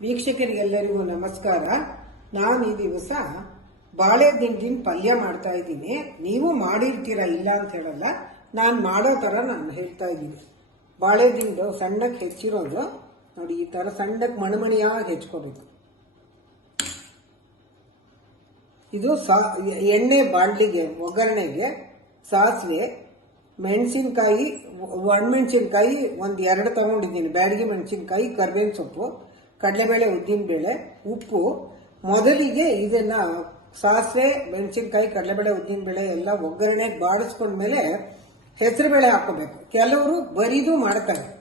ವೀಕ್ಷಕರಿಗೆಲ್ಲರಿಗೂ ನಮಸ್ಕಾರ. ನಾನು ಈ ದಿವಸ ಬಾಳೆ ದಿಂಡಿನ ಪಲ್ಯ ಮಾಡ್ತಾ ಇದ್ದೀನಿ. ನೀವು ಮಾಡಿರ್ತೀರಾ ಇಲ್ಲ ಅಂತ ಹೇಳಲ್ಲ. ನಾನು ಮಾಡೋ ತರ ನಾನು ಹೇಳ್ತಾ ಇದ್ದೀನಿ. ಬಾಳೆ ದಿಂಡು ಸಣ್ಣಕ್ಕೆ ಹೆಚ್ಚಿರೋದು. ನೋಡಿ, ಈ ತರ ಸಣ್ಣಕ್ಕೆ ಮಣಮಣಿಯಾಗಿ ಹೆಚ್ಕೋಬೇಕು. ಇದು ಸಾ, ಎಣ್ಣೆ ಬಾಂಡ್ಲಿಗೆ ಒಗ್ಗರಣೆಗೆ, ಸಾಸಿವೆ, ಮೆಣಸಿನ್ಕಾಯಿ ಒಣಮೆಣಸಿನ್ಕಾಯಿ ಒಂದು ಎರಡು ತಗೊಂಡಿದ್ದೀನಿ. ಬ್ಯಾಡಗಿ ಮೆಣಸಿನ್ಕಾಯಿ, ಕರ್ಬೇವಿನ ಸೊಪ್ಪು. ಕಡಲೆಬೇಳೆ, ಉದ್ದಿನಬೇಳೆ, ಉಪ್ಪು. ಮೊದಲಿಗೆ ಇದನ್ನ ಸಾಸಿವೆ, ಮೆಣಸಿನ್ಕಾಯಿ, ಕಡಲೆಬೇಳೆ, ಉದ್ದಿನಬೇಳೆ ಎಲ್ಲ ಒಗ್ಗರಣೆಗೆ ಬಾಡಿಸ್ಕೊಂಡ್ಮೇಲೆ ಹೆಸರುಬೇಳೆ ಹಾಕೋಬೇಕು ಕೆಲವರು ಬರೀದು ಮಾಡ್ತಾರೆ.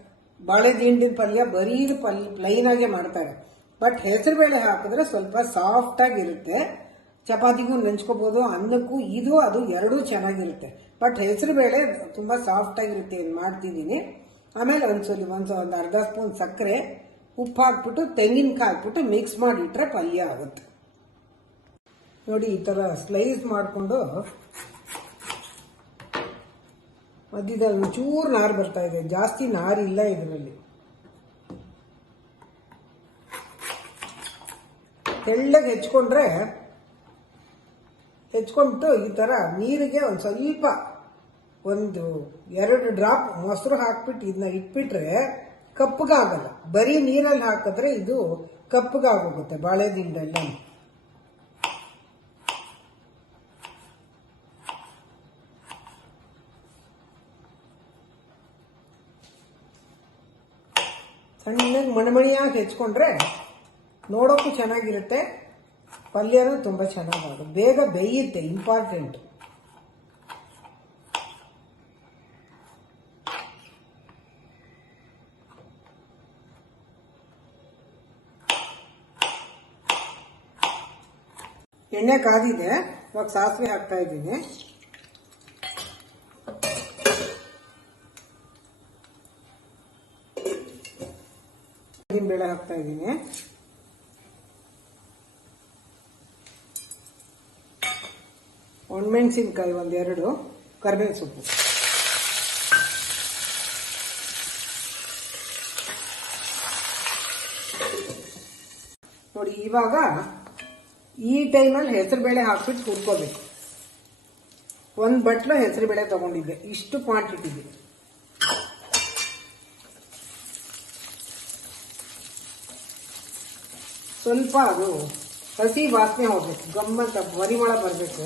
ಬಾಳೆ ದಿಂಡಿನ ಪಲ್ಯ ಬರೀದು ಪಲ್ ಪ್ಲೈನ್ ಆಗೇ ಮಾಡ್ತಾರೆ. ಬಟ್ ಹೆಸರುಬೇಳೆ ಹಾಕಿದ್ರೆ ಸ್ವಲ್ಪ ಸಾಫ್ಟ್ ಆಗಿರುತ್ತೆ ಚಪಾತಿಗೂ ನೆಂಚ್ಕೋಬಹುದು ಅನ್ನಕ್ಕೂ ಇದು, ಅದು ಎರಡೂ ಚೆನ್ನಾಗಿರುತ್ತೆ. ಬಟ್ ಹೆಸರುಬೇಳೆ ತುಂಬಾ ಸಾಫ್ಟ್ ಆಗಿರುತ್ತೆ ಮಾಡ್ತಿದ್ದೀನಿ. ಆಮೇಲೆ ಒಂದ್ಸಲಿ ಒಂದ್ ಒಂದು ಅರ್ಧ ಸ್ಪೂನ್ ಸಕ್ಕರೆ. ಉಪ್ಪು ಹಾಕ್ಬಿಟ್ಟು ತೆಂಗಿನಕಾಯಿ ಹಾಕ್ಬಿಟ್ಟು ಮಿಕ್ಸ್ ಮಾಡಿಟ್ರೆ ಪಲ್ಯ ಆಗುತ್ತೆ. ನೋಡಿ, ಈ ಥರ ಸ್ಲೈಸ್ ಮಾಡಿಕೊಂಡು ಮಧ್ಯದಲ್ಲಿ ಒಂಚೂರು ನಾರು ಬರ್ತಾ ಇದೆ. ಜಾಸ್ತಿ ನಾರಿಲ್ಲ ಇದರಲ್ಲಿ. ತೆಳ್ಳಗೆ ಹೆಚ್ಕೊಂಡ್ರೆ, ಹೆಚ್ಕೊಂಡ್ಬಿಟ್ಟು ಈ ಥರ ನೀರಿಗೆ ಒಂದು ಸ್ವಲ್ಪ, ಒಂದು ಎರಡು ಡ್ರಾಪ್ ಮೊಸರು ಹಾಕ್ಬಿಟ್ಟು ಇದನ್ನ ಇಟ್ಬಿಟ್ರೆ ಕಪ್ಪಗಾಗಲ್ಲ. ಬರೀ ನೀರಲ್ಲಿ ಹಾಕಿದ್ರೆ ಇದು ಕಪ್ಪಗಾಗೋಗುತ್ತೆ ಬಾಳೆ ದಿಂಡೆಲ್ಲ ಸಣ್ಣಗೆ ಮಣಮಣಿಯಾಗಿ ಹೆಚ್ಕೊಂಡ್ರೆ ನೋಡೋಕ್ಕೂ ಚೆನ್ನಾಗಿರುತ್ತೆ. ಪಲ್ಯನೂ ತುಂಬ ಚೆನ್ನಾಗಿ ಬೇಗ ಬೇಯುತ್ತೆ ಇಂಪಾರ್ಟೆಂಟ್ ಎಣ್ಣೆ ಕಾದಿದೆ, ಇವಾಗ ಸಾಸಿವೆ ಹಾಕ್ತಾ ಇದ್ದೀನಿ. ಬೇಳೆ ಹಾಕ್ತಾ ಇದ್ದೀನಿ. ಒಣಮೆಣಸಿನ್ಕಾಯಿ ಒಂದೆರಡು, ಕರ್ಬೇವಿನ ಸೊಪ್ಪು. ನೋಡಿ, ಇವಾಗ ಈ ಟೈಮಲ್ಲಿ ಹೆಸರುಬೇಳೆ ಹಾಕ್ಬಿಟ್ಟು ಹುರ್ಕೋಬೇಕು ಒಂದು ಬಟ್ಲು ಹೆಸರುಬೇಳೆ ತಗೊಂಡಿದ್ದೆ. ಇಷ್ಟು ಕ್ವಾಂಟಿಟಿಗೆ ಸ್ವಲ್ಪ ಅದು ಹಸಿ ವಾಸನೆ ಹೋಗ್ಬೇಕು. ಗಮ್ಮಂತ ಪರಿಮಳ ಬರಬೇಕು.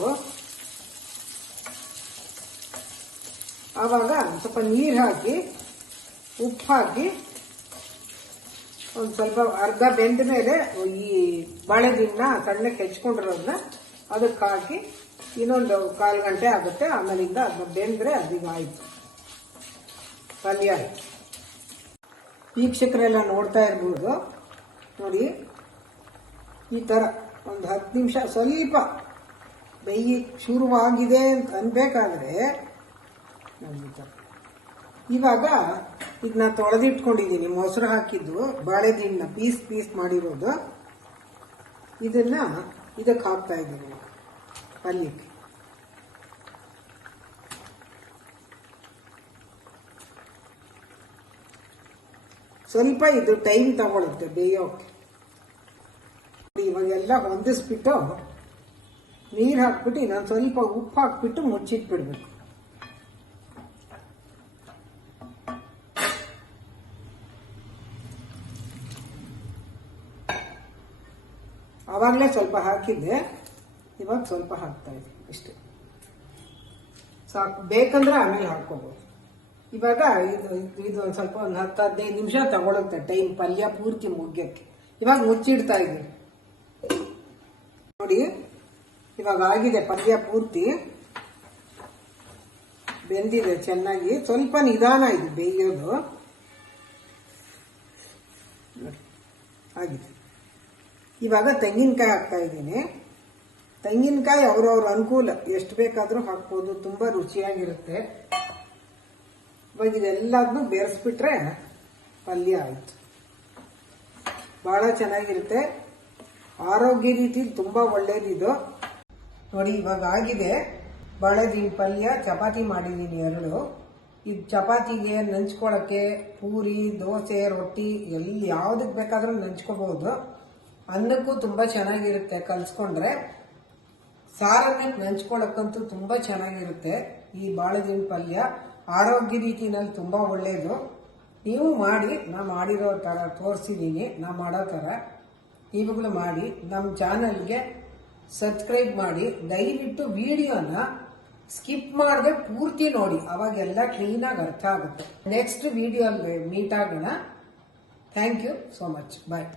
ಆವಾಗ ಸ್ವಲ್ಪ ನೀರು ಹಾಕಿ, ಉಪ್ಪು ಹಾಕಿ ಒಂದು ಸ್ವಲ್ಪ ಅರ್ಧ ಬೆಂದ ಮೇಲೆ ಈ ಬಾಳೆದಿನ್ನ ಸಣ್ಣಕ್ಕೆ ಹೆಚ್ಕೊಂಡಿರೋದನ್ನ ಅದಕ್ಕೆ ಹಾಕಿ ಇನ್ನೊಂದು ಕಾಲು ಗಂಟೆ ಆಗುತ್ತೆ. ಆಮೇಲಿಂದ ಅದನ್ನ ಬೆಂದ್ರೆ ಅದೀಗ ಆಯ್ತು. ಪಲ್ಯ ವೀಕ್ಷಕರೆಲ್ಲ ನೋಡ್ತಾ ಇರ್ಬೋದು. ನೋಡಿ, ಈ ಥರ ಒಂದು ಹತ್ತು ನಿಮಿಷ ಸ್ವಲ್ಪ ಬೇಯಿ ಶುರುವಾಗಿದೆ ಅಂತ ಅನ್ಬೇಕಾದ್ರೆ, ನೋಡಿ ಈ ನಾ ತೊಳೆದಿಟ್ಕೊಂಡಿದ್ದೀನಿ ಮೊಸರು ಹಾಕಿದ್ದು ಬಾಳೆದಿಂಡನ್ನ ಪೀಸ್ ಪೀಸ್ ಮಾಡಿರೋದು. ಇದನ್ನ ಇದಕ್ಕೆ ಹಾಕ್ತಾ ಇದ್ದೀನಿ ಪಲ್ಯಕ್ಕೆ. ಸ್ವಲ್ಪ ಇದು ಟೈಮ್ ತಗೊಳುತ್ತೆ ಬೇಯೋಕೆ. ಇವಾಗೆಲ್ಲ ಹೊಂದಿಸ್ಬಿಟ್ಟು ನೀರು ಹಾಕ್ಬಿಟ್ಟು ಇನ್ನೊಂದು ಸ್ವಲ್ಪ ಉಪ್ಪು ಹಾಕ್ಬಿಟ್ಟು ಮುಚ್ಚಿಟ್ಬಿಡ್ಬೇಕು. ಆವಾಗಲೇ ಸ್ವಲ್ಪ ಹಾಕಿದ್ದೆ ಇವಾಗ ಸ್ವಲ್ಪ ಹಾಕ್ತಾ ಇದೆ ಇಷ್ಟೇ ಸಾಕು, ಬೇಕಂದ್ರೆ ಆಮೇಲೆ ಹಾಕ್ಕೋಬೋದು. ಇವಾಗ ಇದು ಇದು ಒಂದು ಸ್ವಲ್ಪ ಒಂದು ಹತ್ತು, ಹದಿನೈದು ನಿಮಿಷ ತಗೊಳುತ್ತೆ ಟೈಮ್ ಪಲ್ಯ ಪೂರ್ತಿ ಮುಗ್ಯಕ್ಕೆ. ಇವಾಗ ಮುಚ್ಚಿಡ್ತಾ ಇದ್ದೀನಿ. ನೋಡಿ, ಇವಾಗ ಆಗಿದೆ ಪಲ್ಯ ಪೂರ್ತಿ. ಬೆಂದಿದೆ ಚೆನ್ನಾಗಿ. ಸ್ವಲ್ಪ ನಿಧಾನ ಇದು ಬೇಯೋದು. ಆಗಿದೆ. ಇವಾಗ ತೆಂಗಿನಕಾಯಿ ಹಾಕ್ತಾ ಇದ್ದೀನಿ. ತೆಂಗಿನಕಾಯಿ ಅವ್ರವ್ರ ಅನುಕೂಲ. ಎಷ್ಟು ಬೇಕಾದರೂ ಹಾಕ್ಬೋದು. ತುಂಬ ರುಚಿಯಾಗಿರುತ್ತೆ. ಇವಾಗ ಇದೆಲ್ಲದನ್ನು ಬೇರೆಸ್ಬಿಟ್ರೆ ಪಲ್ಯ ಆಯಿತು. ಭಾಳ ಚೆನ್ನಾಗಿರುತ್ತೆ. ಆರೋಗ್ಯ ರೀತಿ ತುಂಬ ಒಳ್ಳೇದಿದು. ನೋಡಿ, ಇವಾಗ ಆಗಿದೆ. ಬಾಳೆದಿನ ಪಲ್ಯ, ಚಪಾತಿ ಮಾಡಿದ್ದೀನಿ ಎರಡು. ಇದು ಚಪಾತಿಗೆ ನೆಂಚ್ಕೊಳ್ಳೋಕ್ಕೆ ಪೂರಿ, ದೋಸೆ, ರೊಟ್ಟಿ, ಎಲ್ಲಿ ಯಾವುದಕ್ಕೆ ಬೇಕಾದರೂ ನಂಚ್ಕೋಬಹುದು ಅನ್ನಕ್ಕೂ ತುಂಬಾ ಚೆನ್ನಾಗಿರುತ್ತೆ ಕಲ್ಸ್ಕೊಂಡ್ರೆ. ಸಾರನ್ನ ನಂಚ್ಕೊಳಕ್ಕಂತೂ ತುಂಬಾ ಚೆನ್ನಾಗಿರುತ್ತೆ ಈ ಬಾಳೆದಿನ ಪಲ್ಯ. ಆರೋಗ್ಯ ರೀತಿನಲ್ಲಿ ತುಂಬಾ ಒಳ್ಳೇದು. ನೀವು ಮಾಡಿ ನಾ ಮಾಡಿರೋ ತರ ತೋರಿಸಿದೀನಿ ನಾ ಮಾಡೋ ತರ. ಇವಾಗಲೂ ಮಾಡಿ ನಮ್ಮ ಚಾನಲ್ಗೆ ಸಬ್ಸ್ಕ್ರೈಬ್ ಮಾಡಿ, ದಯವಿಟ್ಟು ವಿಡಿಯೋನ ಸ್ಕಿಪ್ ಮಾಡದೆ ಪೂರ್ತಿ ನೋಡಿ, ಅವಾಗೆಲ್ಲ ಕ್ಲೀನಾಗಿ ಅರ್ಥ ಆಗುತ್ತೆ. ನೆಕ್ಸ್ಟ್ ವಿಡಿಯೋ ಮೀಟ್ ಆಗೋಣ. Thank you so much. Bye.